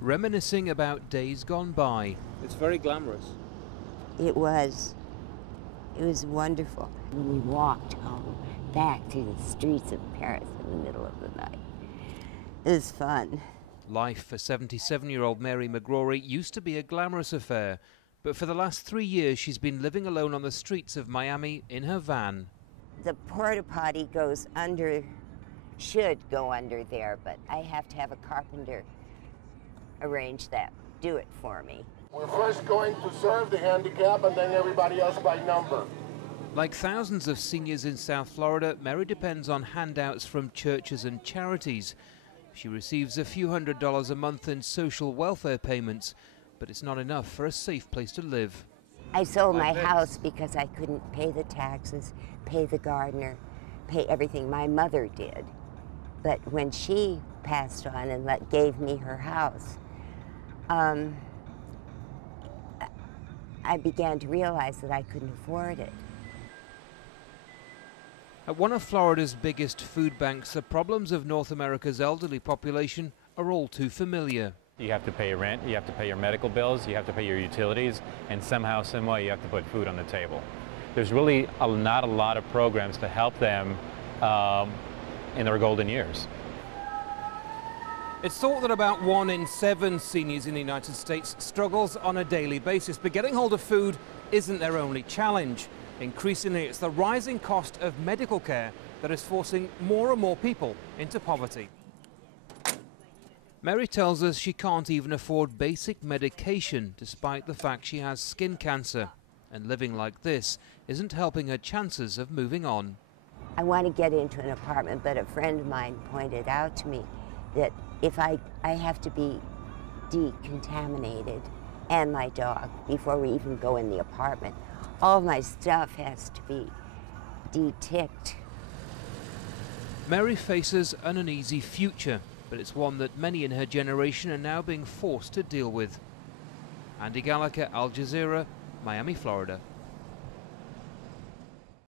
reminiscing about days gone by. It's very glamorous. It was wonderful. We walked home back through the streets of Paris in the middle of the night. It was fun. Life for 77-year-old Mary McGrory used to be a glamorous affair, but for the last 3 years she's been living alone on the streets of Miami in her van. The porta potty should go under there, but I have to have a carpenter arrange that, do it for me. We're first going to serve the handicap and then everybody else by number. Like thousands of seniors in South Florida, Mary depends on handouts from churches and charities. She receives a few $100s a month in social welfare payments, but it's not enough for a safe place to live. I sold my house because I couldn't pay the taxes, pay the gardener, pay everything. My mother did. But when she passed on and gave me her house, I began to realize that I couldn't afford it. At one of Florida's biggest food banks, the problems of North America's elderly population are all too familiar. You have to pay your rent, you have to pay your medical bills, you have to pay your utilities, and somehow, some way, you have to put food on the table. There's really not a lot of programs to help them in their golden years. It's thought that about 1 in 7 seniors in the United States struggles on a daily basis, but getting hold of food isn't their only challenge. Increasingly, it's the rising cost of medical care that is forcing more and more people into poverty. Mary tells us she can't even afford basic medication despite the fact she has skin cancer, and living like this isn't helping her chances of moving on. I want to get into an apartment, but a friend of mine pointed out to me that if I have to be decontaminated, and my dog, before we even go in the apartment. All my stuff has to be de-ticked. Mary faces an uneasy future, but it's one that many in her generation are now being forced to deal with. Andy Gallagher, Al Jazeera, Miami, Florida.